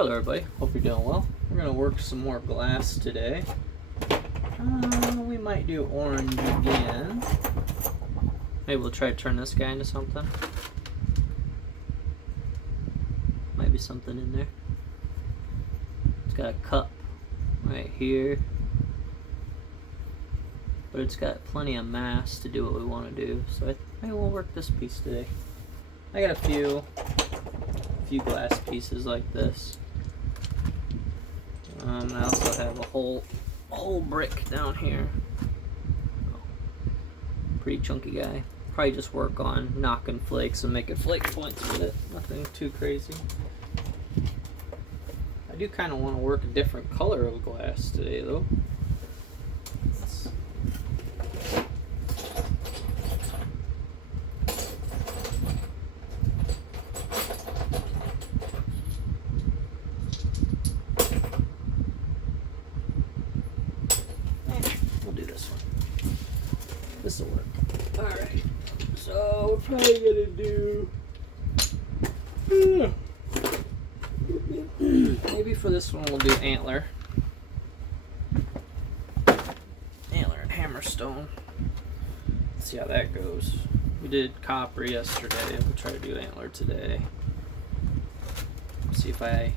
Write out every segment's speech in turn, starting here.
Hello everybody, hope you're doing well. We're going to work some more glass today. We might do orange again. Maybe we'll try to turn this guy into something. Might be something in there. It's got a cup right here. But it's got plenty of mass to do what we want to do. So maybe we'll work this piece today. I got a few glass pieces like this. I also have a whole brick down here. Pretty chunky guy. Probably just work on knocking flakes and making flake points with it. Nothing too crazy. I do kind of want to work a different color of glass today though. This'll work. Alright, so we're probably gonna do maybe for this one we'll do antler. Antler and hammerstone. Let's see how that goes. We did copper yesterday. We'll try to do antler today. See if I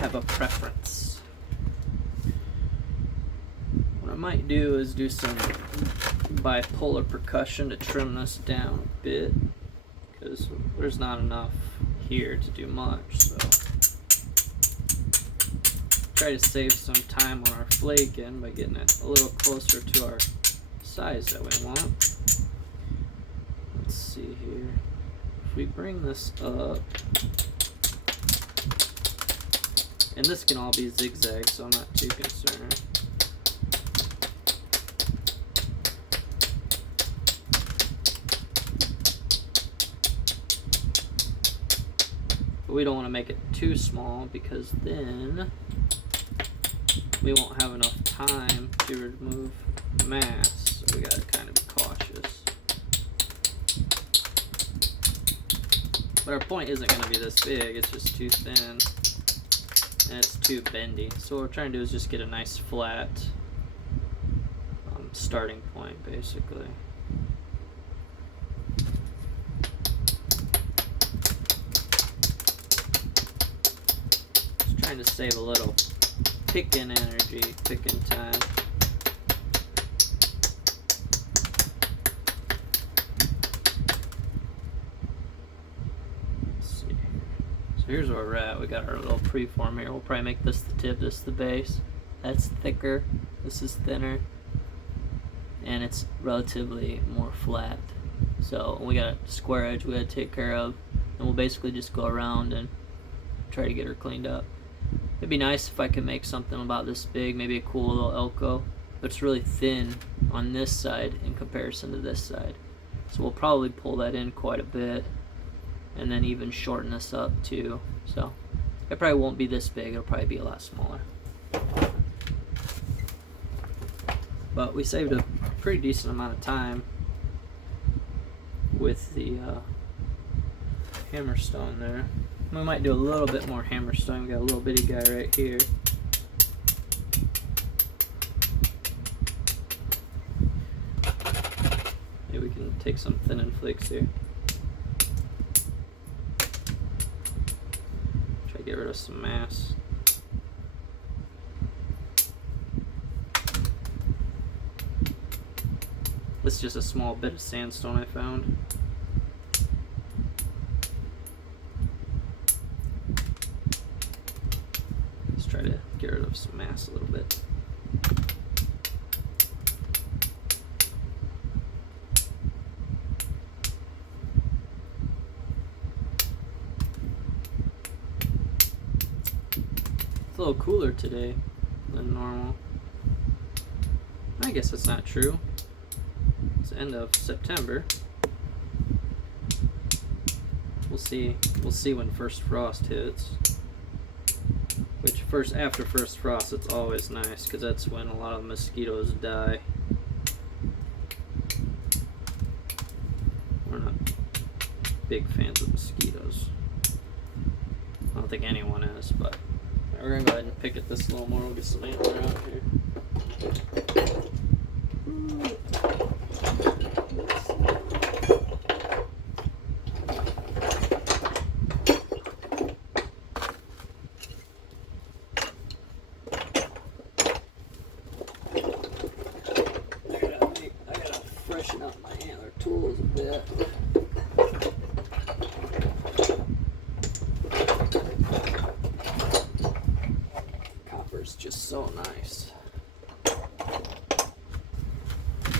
have a preference. What I might do is do some bipolar percussion to trim this down a bit, because there's not enough here to do much, so try to save some time on our flaking by getting it a little closer to our size that we want. Let's see here, if we bring this up, and this can all be zigzag, so I'm not too concerned. We don't want to make it too small because then we won't have enough time to remove mass, so we gotta kind of be cautious. But our point isn't going to be this big, it's just too thin and it's too bendy. So what we're trying to do is just get a nice flat starting point basically. Trying to save a little picking energy, picking time. Let's see. So here's where we're at. We got our little preform here. We'll probably make this the tip, this the base. That's thicker, this is thinner, and it's relatively more flat. So we got a square edge we gotta take care of, and we'll basically just go around and try to get her cleaned up. It'd be nice if I could make something about this big, maybe a cool little Elko, but it's really thin on this side in comparison to this side. So we'll probably pull that in quite a bit and then even shorten this up too. So it probably won't be this big, it'll probably be a lot smaller. But we saved a pretty decent amount of time with the hammerstone there. We might do a little bit more hammerstone. We got a little bitty guy right here. Maybe we can take some thinning flakes here. Try to get rid of some mass. This is just a small bit of sandstone I found. Try to get rid of some mass a little bit. It's a little cooler today than normal. I guess that's not true. It's the end of September. We'll see when first frost hits. Which after first frost, it's always nice because that's when a lot of mosquitoes die. We're not big fans of mosquitoes. don't think anyone is, but we're gonna go ahead and pick at this a little more. We'll get some antler out here. I gotta freshen up my antler tools a bit. Just so nice.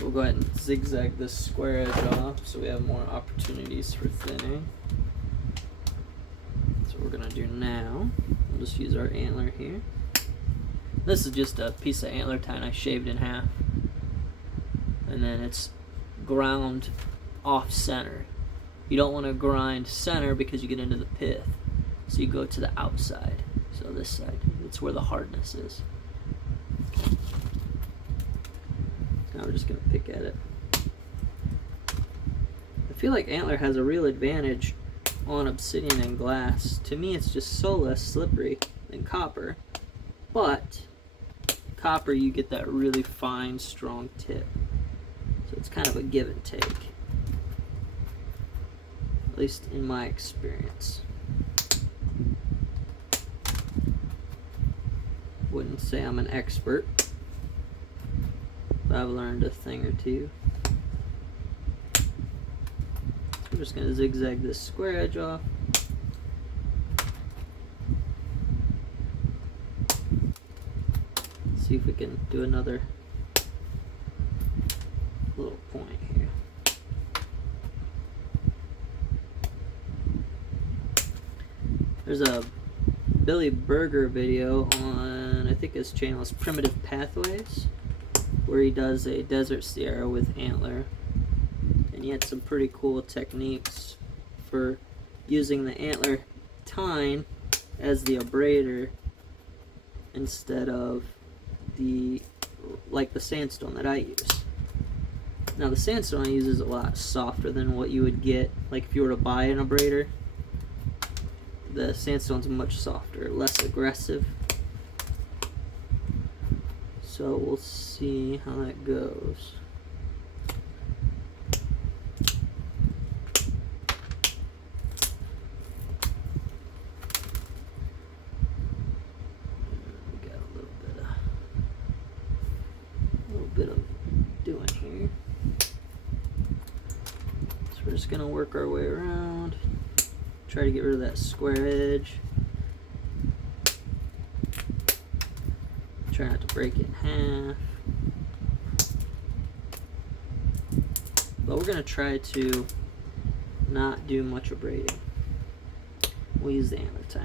We'll go ahead and zigzag this square edge off so we have more opportunities for thinning. That's what we're gonna do now. We'll just use our antler here. This is just a piece of antler tine I shaved in half, and then it's ground off center. You don't want to grind center because you get into the pith, so you go to the outside. So this side, it's where the hardness is. Now we're just gonna pick at it. I feel like antler has a real advantage on obsidian and glass. To me, it's just so less slippery than copper, but copper you get that really fine, strong tip. So it's kind of a give and take, at least in my experience. Wouldn't say I'm an expert, but I've learned a thing or two. So we're just going to zigzag this square edge off. See if we can do another little point here. There's a Billy Berger video on, I think his channel is Primitive Pathways, where he does a Desert Sierra with antler, and he had some pretty cool techniques for using the antler tine as the abrader instead of the sandstone that I use. Now the sandstone I use is a lot softer than what you would get like if you were to buy an abrader. The sandstone's much softer, less aggressive. So we'll see how that goes. We got a little bit of doing here. So we're just gonna work our way around. Try to get rid of that square edge. Try not to break it in half. But we're going to try to not do much abrading. We'll use the antler tine.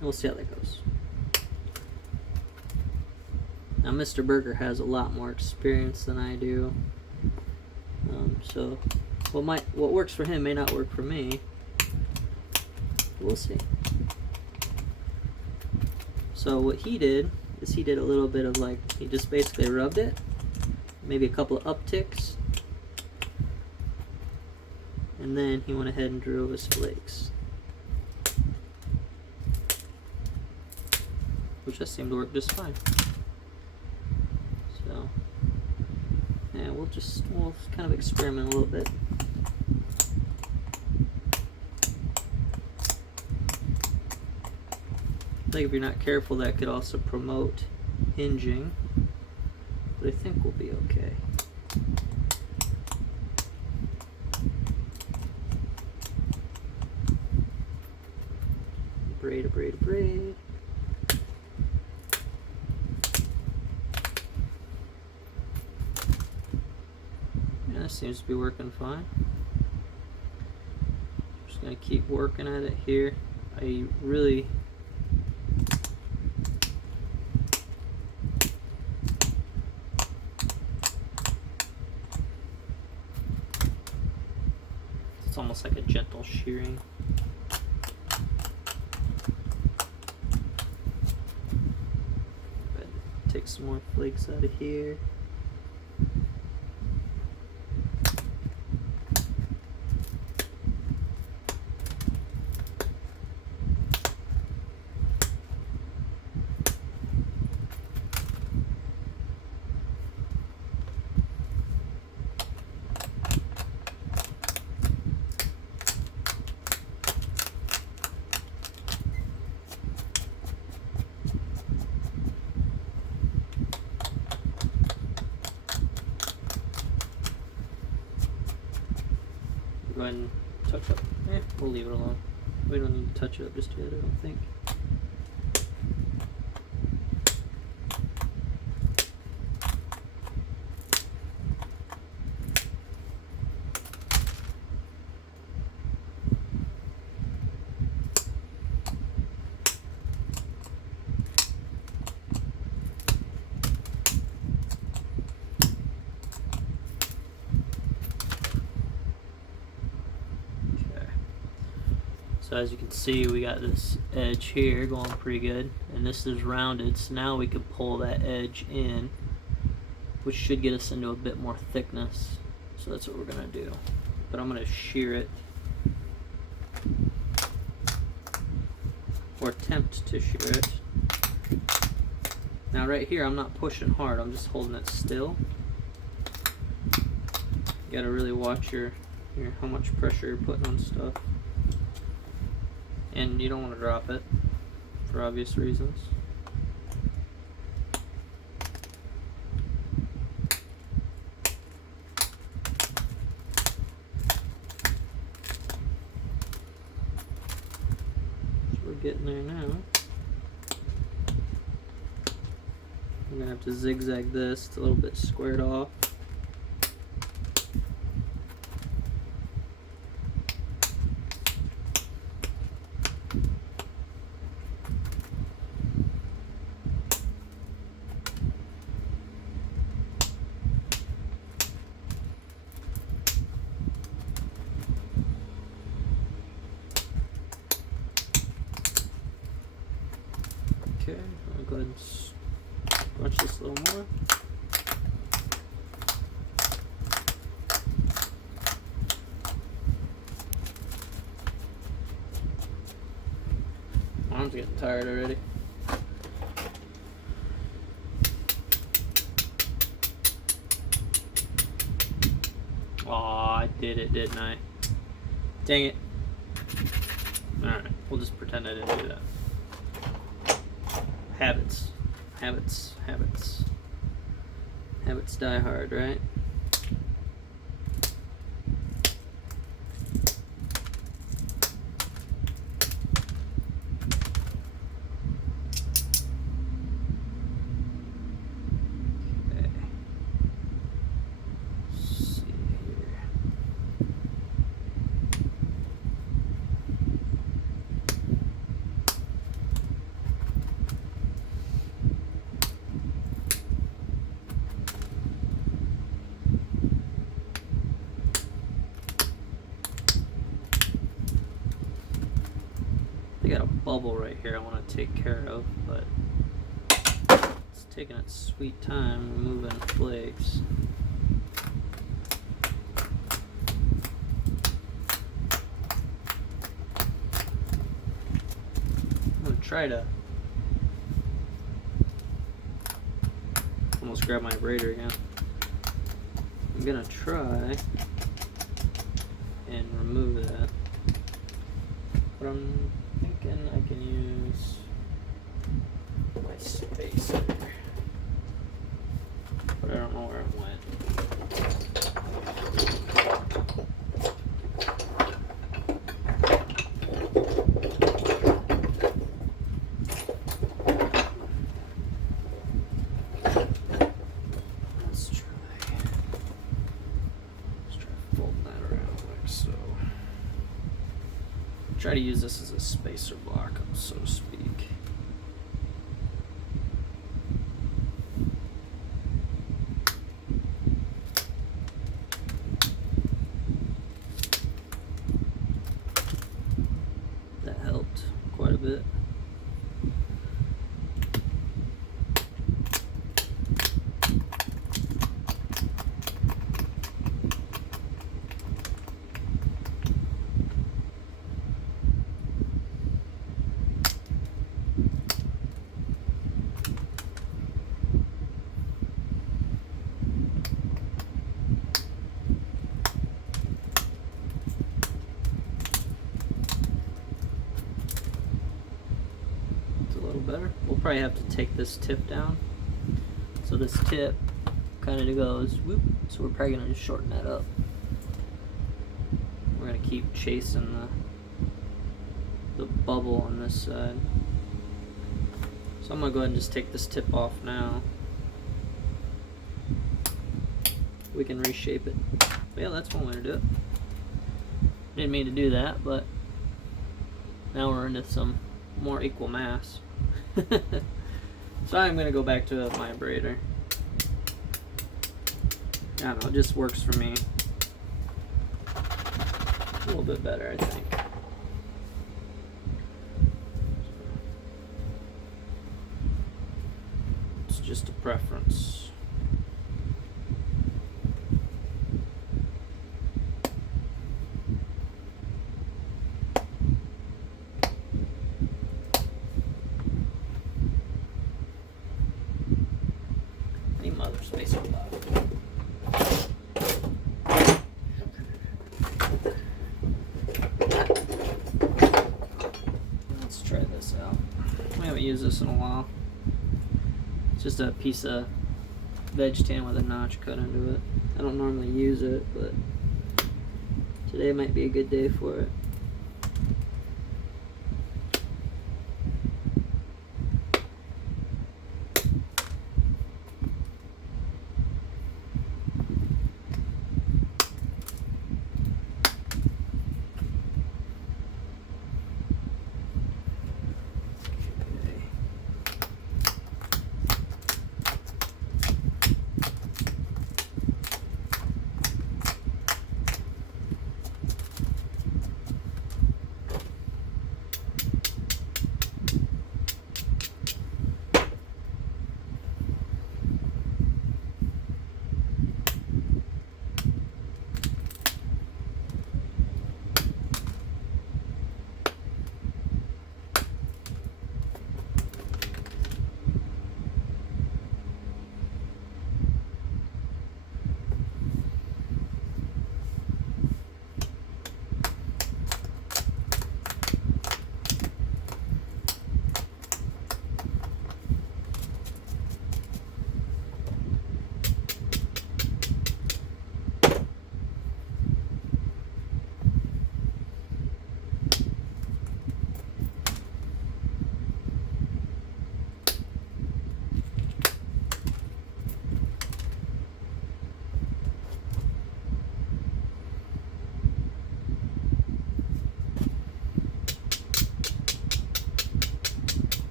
We'll see how that goes. Now Mr. Berger has a lot more experience than I do, so what works for him may not work for me. We'll see. So what he did is he did a little bit of he just basically rubbed it, maybe a couple of upticks, and then he went ahead and drew his flakes, which just seemed to work just fine. So, yeah, we'll kind of experiment a little bit. I think if you're not careful, that could also promote hinging, but I think we'll be okay. Braid, braid, braid. Seems to be working fine. Just gonna keep working at it here. I really it's almost like a gentle shearing. Take take some more flakes out of here. Go ahead and touch up. We'll leave it alone. We don't need to touch it up just yet, I don't think. So as you can see, we got this edge here going pretty good, and this is rounded, so now we can pull that edge in, which should get us into a bit more thickness. So that's what we're gonna do. But I'm gonna shear it, or attempt to shear it. Now right here, I'm not pushing hard, I'm just holding it still. You gotta really watch your how much pressure you're putting on stuff. And you don't want to drop it for obvious reasons. So we're getting there now. I'm gonna have to zigzag this. It's a little bit squared off. Okay, I'll go ahead and scrunch this a little more. My arm's getting tired already. Aw, I did it, didn't I? Dang it. Alright, we'll just pretend I didn't do that. Habits. Habits. Habits. Habits die hard, right? Okay. Let's see here. I got a bubble right here I want to take care of, but it's taking its sweet time removing flakes. I'm going to try to almost grab my braidor again. I'm going to try and remove that, but I'm thinking I can use my spacer, but I don't know where it went. Let's try folding that around like so. Try to use this as a spacer block, so to speak. That helped quite a bit. probably have to take this tip down. So this tip kind of goes whoop. So we're probably gonna just shorten that up. We're gonna keep chasing the bubble on this side. So I'm gonna go ahead and just take this tip off now. We can reshape it. But yeah, that's one way to do it. Didn't mean to do that, but now we're into some more equal mass. So I'm gonna go back to my abrader. I don't know, it just works for me. A little bit better, I think. It's just a preference. Mother space on top. Let's try this out. We haven't used this in a while. It's just a piece of veg tan with a notch cut into it. I don't normally use it, but today might be a good day for it.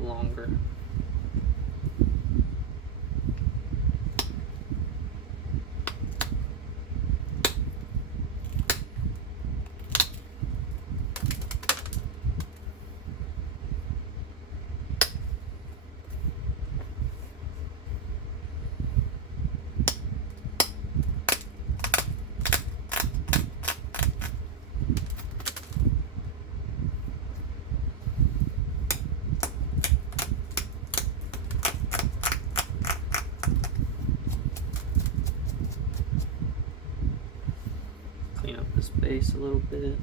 Longer. Clean up this base a little bit.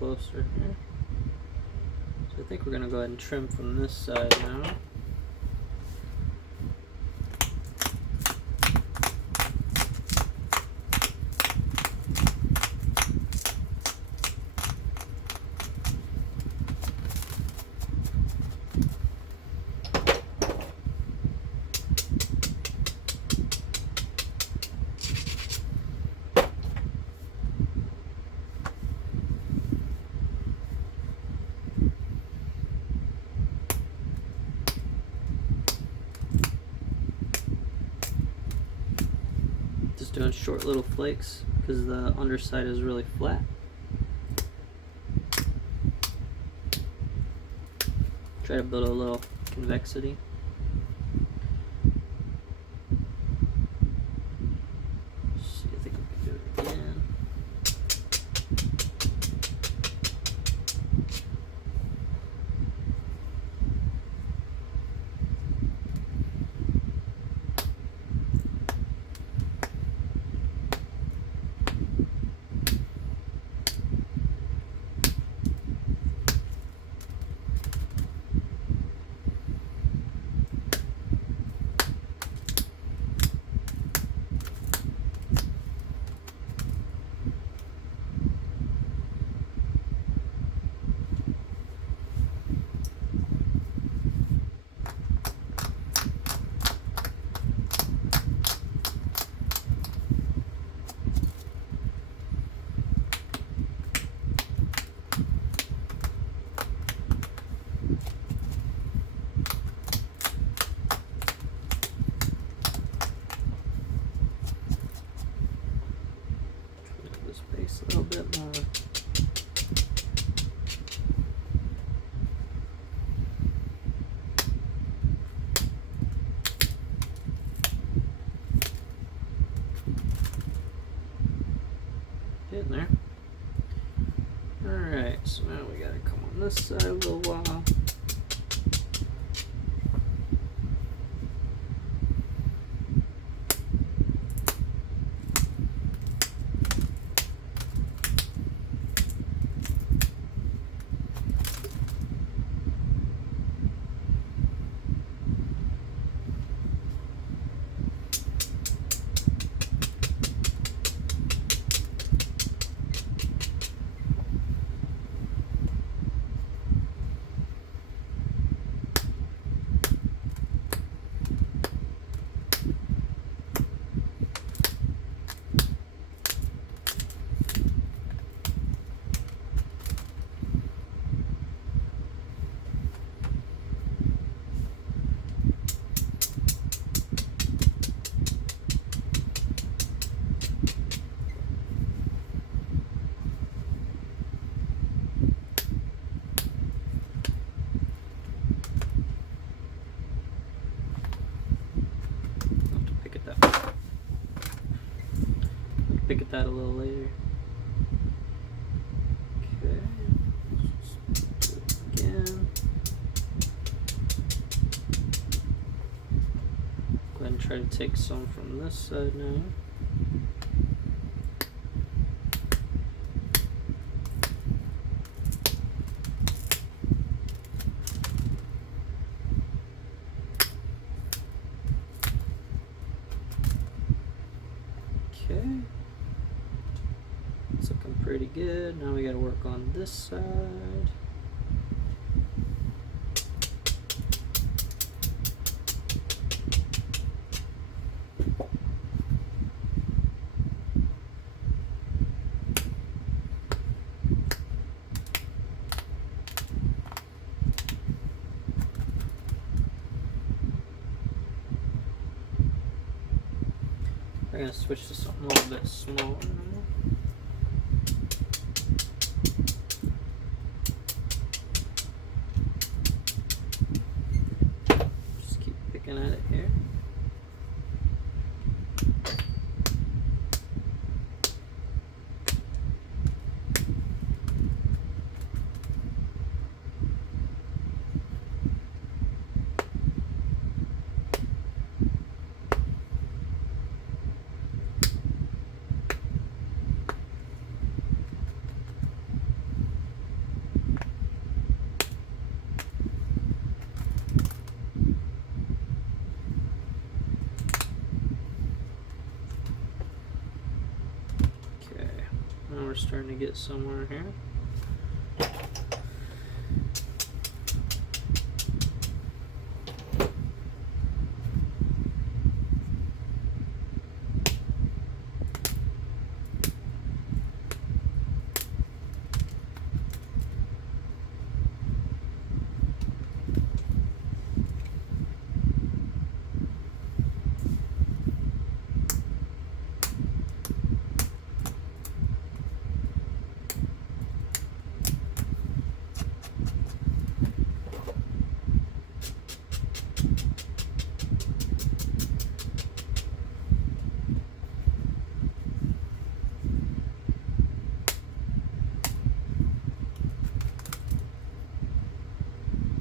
closer here. So I think we're going to go ahead and trim from this side now. Just doing short little flakes because the underside is really flat. Try to build a little convexity. See, I think we can do it again. A little bit more. Getting there. Alright, so now we gotta come on this side a little while. Pick at that a little later. Okay. Let's do it again. Go ahead and try to take some from this side now. Okay. It's looking pretty good. Now we got to work on this side. We're going to switch to something a little bit smaller now. Just keep picking at it here. we're starting to get somewhere here.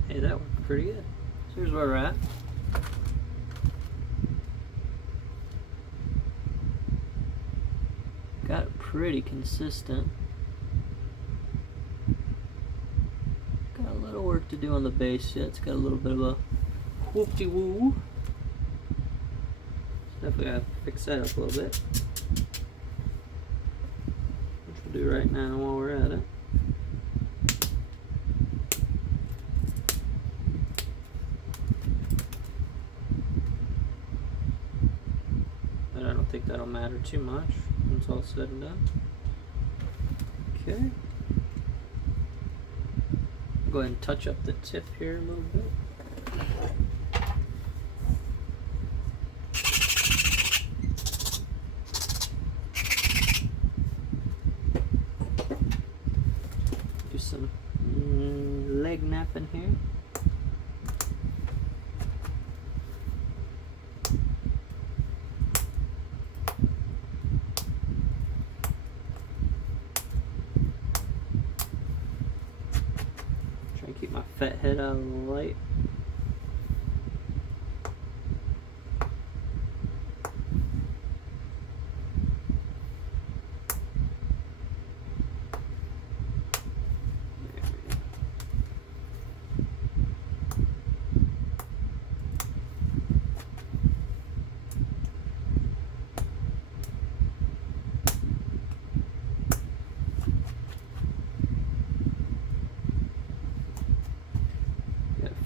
Hey, that worked pretty good. So here's where we're at. Got it pretty consistent. Got a little work to do on the base yet. It's got a little bit of a whoop-de-woo. Definitely gotta fix that up a little bit, which we'll do right now while we're at it. But I don't think that'll matter too much when it's all said and done. Okay. Go ahead and touch up the tip here a little bit. Do some leg napping here. Keep my fat head out of the light.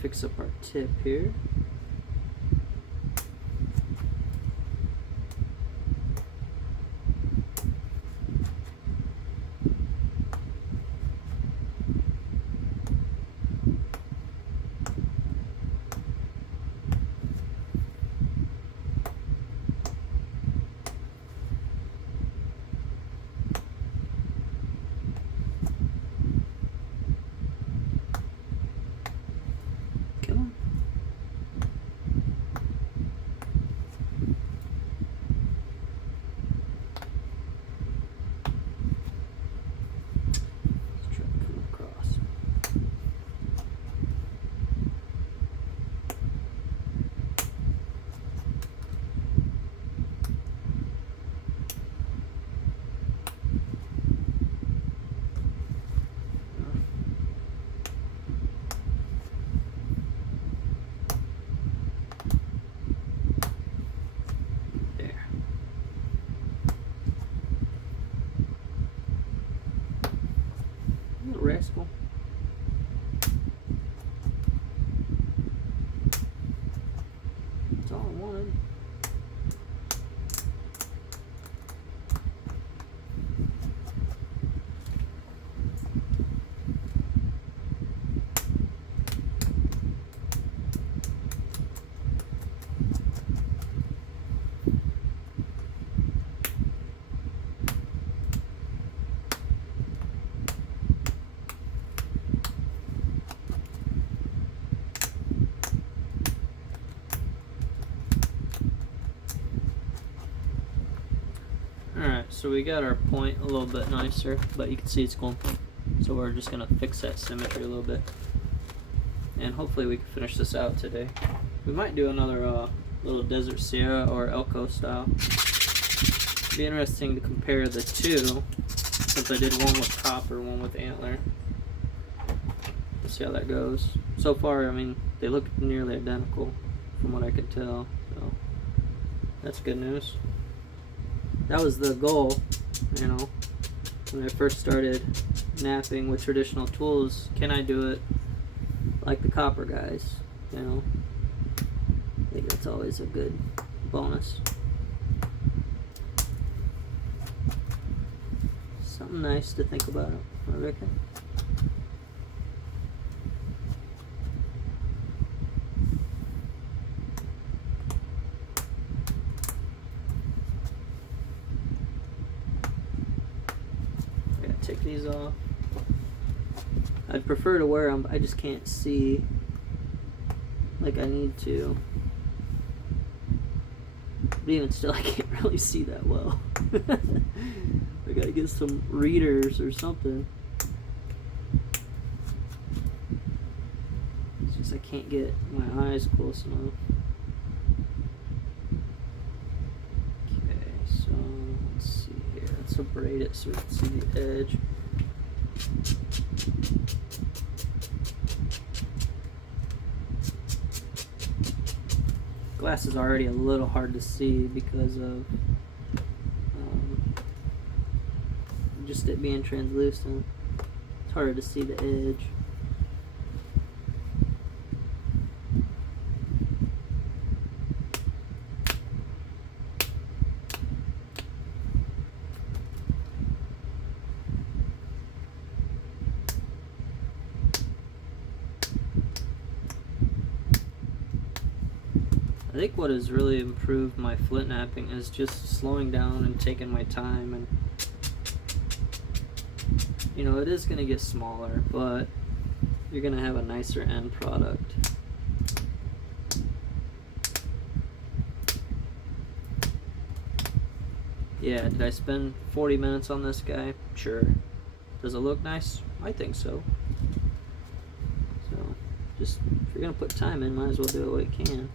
Fix up our tip here. Rascal. That's all I wanted. Alright, so we got our point a little bit nicer, but you can see it's going. So we're just going to fix that symmetry a little bit. And hopefully we can finish this out today. We might do another little Desert Sierra or Elko style. It'd be interesting to compare the two, since I did one with copper, one with antler. Let's see how that goes. So far, I mean, they look nearly identical from what I could tell. So that's good news. That was the goal, you know, when I first started knapping with traditional tools, can I do it like the copper guys? You know, I think that's always a good bonus. Something nice to think about, I reckon. I gotta take these off. I'd prefer to wear them, but I just can't see like I need to. But even still, I can't really see that well. I gotta get some readers or something. It's just I can't get my eyes close enough. Okay, so let's see here. Let's abrade it so we can see the edge. Glass is already a little hard to see because of just it being translucent. It's harder to see the edge. I think what has really improved my flint knapping is just slowing down and taking my time, and you know, it is going to get smaller, but you're going to have a nicer end product. Yeah, did I spend 40 minutes on this guy? Sure. Does it look nice? I think so. So, just, if you're going to put time in, might as well do it while you can.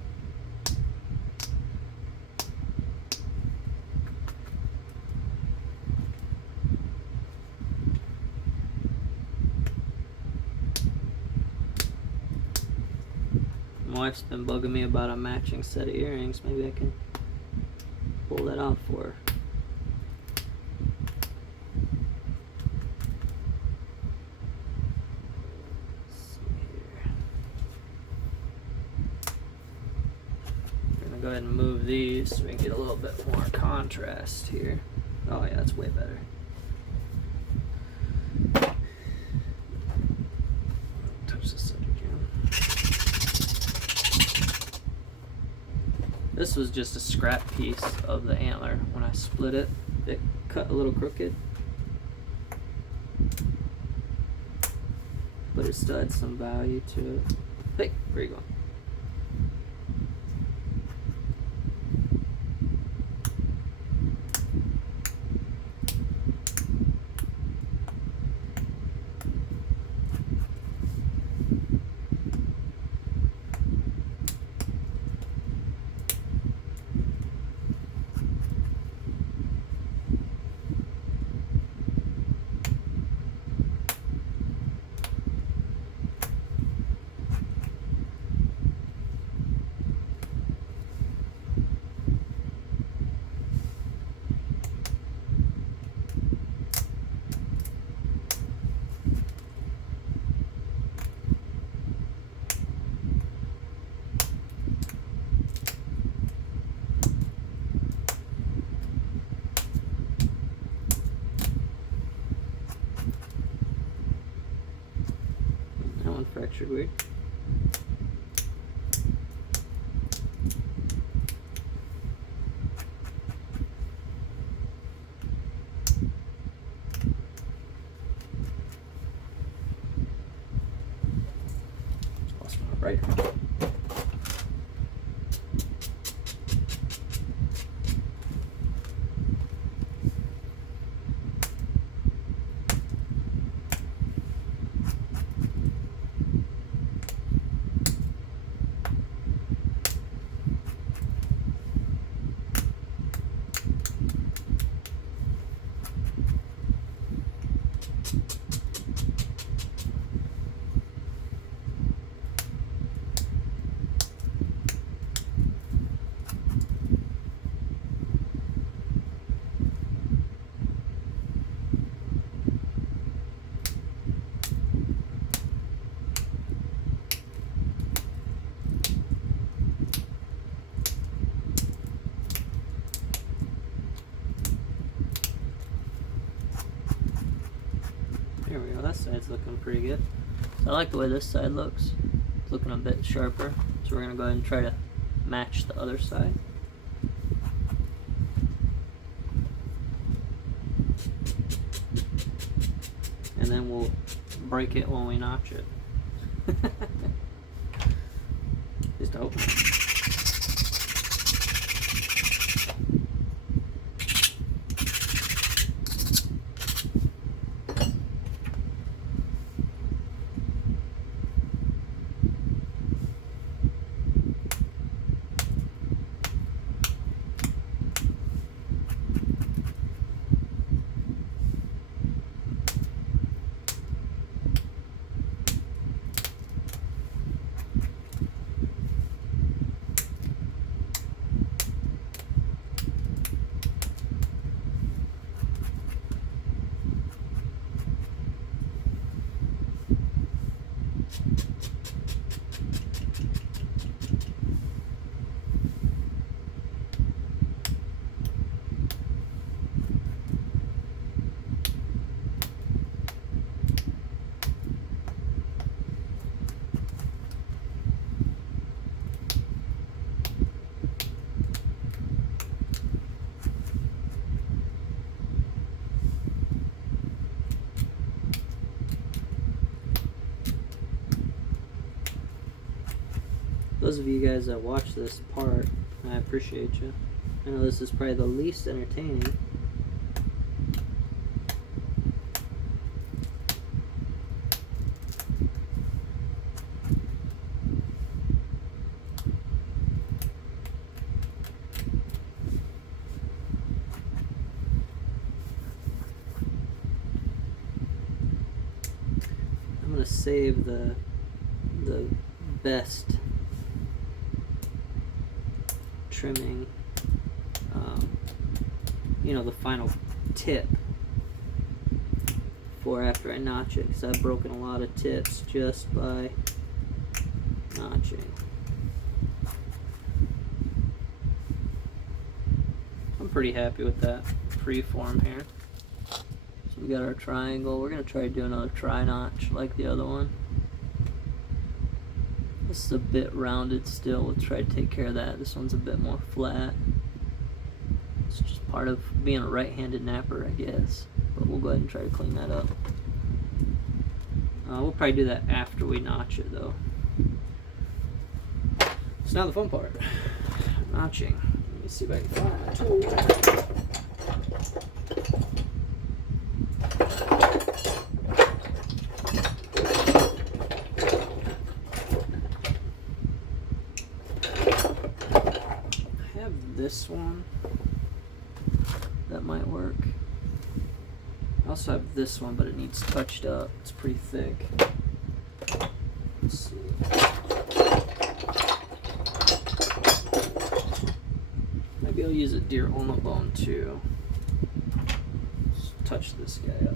My wife's been bugging me about a matching set of earrings. Maybe I can pull that off for her. Let's see here. We're gonna go ahead and move these so we can get a little bit more contrast here. Oh yeah, that's way better. Touch this up again. This was just a scrap piece of the Antler. When I split it, it cut a little crooked. But it still had some value to it. Hey, where you going? That one fractured weird. Lost my writer. side's looking pretty good. So I like the way this side looks. It's looking a bit sharper. So we're going to go ahead and try to match the other side. And then we'll break it when we notch it. Just hope. Those of you guys that watch this part, I appreciate you. I know this is probably the least entertaining. I'm going to save the best trimming, you know, the final tip for after I notch it, because I've broken a lot of tips just by notching. I'm pretty happy with that freeform here. So we got our triangle. We're going to try to do another tri-notch like the other one. This is a bit rounded still. We'll try to take care of that. This one's a bit more flat. It's just part of being a right-handed napper, I guess. But we'll go ahead and try to clean that up. We'll probably do that after we notch it, though. So now the fun part. Notching. Let me see if I can find my tool. This one that might work. I also have this one, but it needs touched up. It's pretty thick. Let's see. Maybe I'll use a deer ulna bone too. Let's touch this guy up.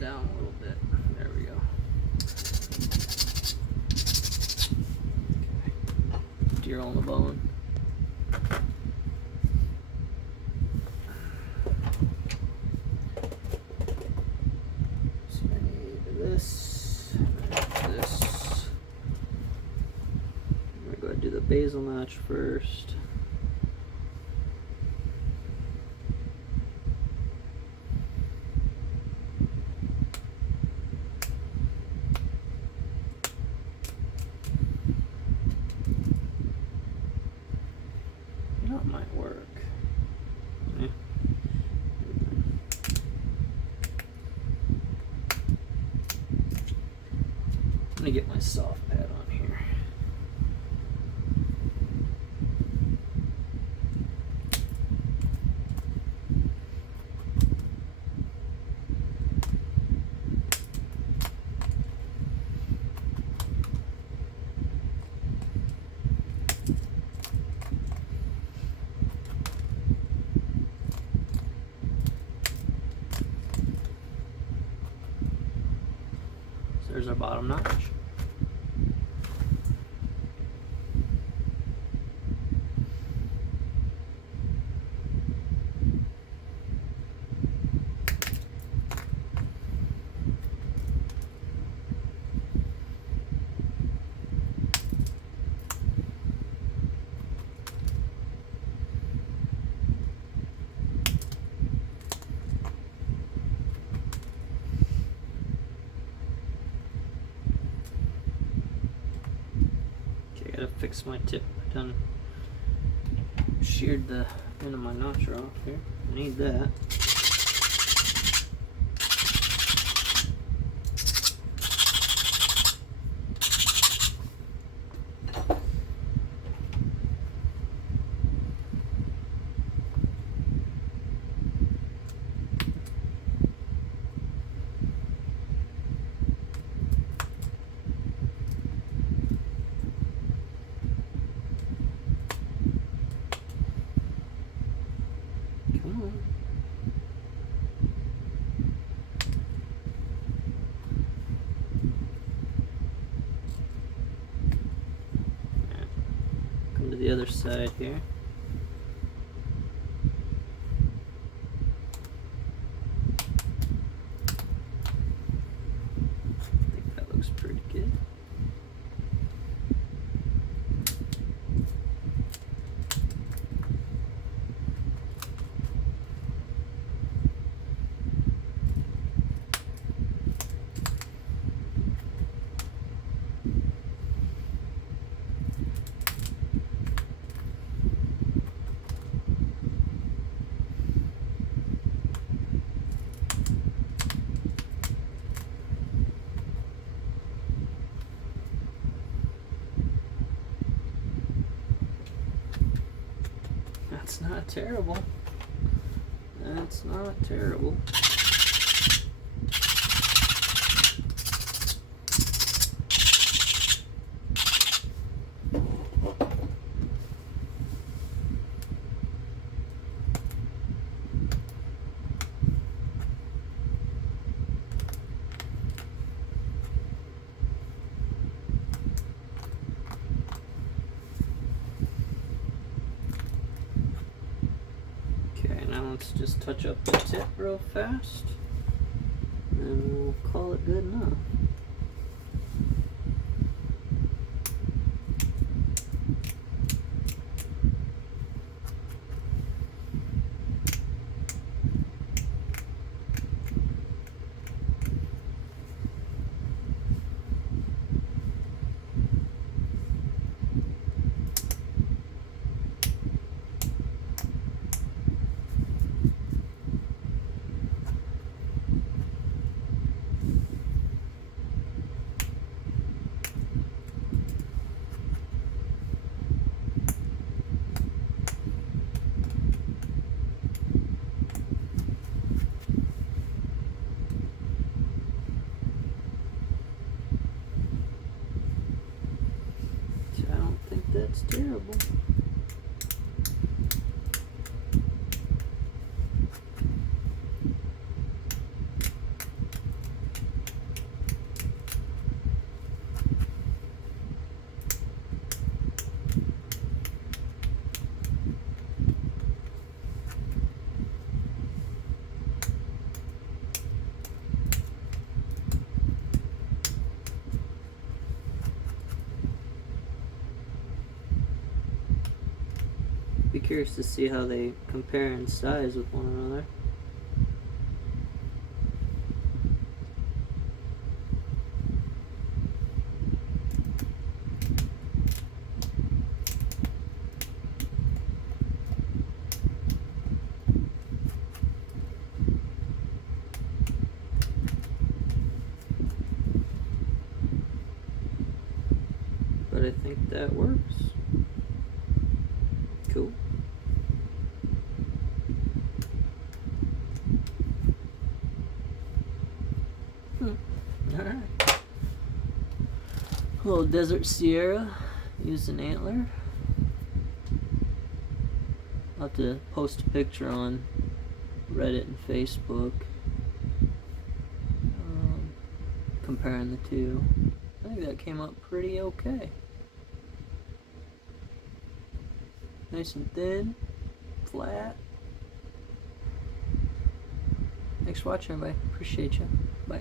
Down a little bit. There we go. Okay. Deer on the bone. So I need this. This. I'm gonna go ahead and do the basil notch first. That might work. Yeah. I'm gonna get my soft pad on here. bottom notch. Fix my tip. I done sheared the end of my notcher off here. I need that. Come to the other side here. I think that looks pretty good. That's not terrible. That's not terrible. Let's just touch up the tip real fast, and we'll call it good enough. That's terrible. Be curious to see how they compare in size with one another. But I think that works. Cool. Alright. A little Desert Sierra using Antler. I'll have to post a picture on Reddit and Facebook comparing the two. I think that came up pretty okay. Nice and thin, flat. Thanks for watching, everybody. Appreciate you. Bye.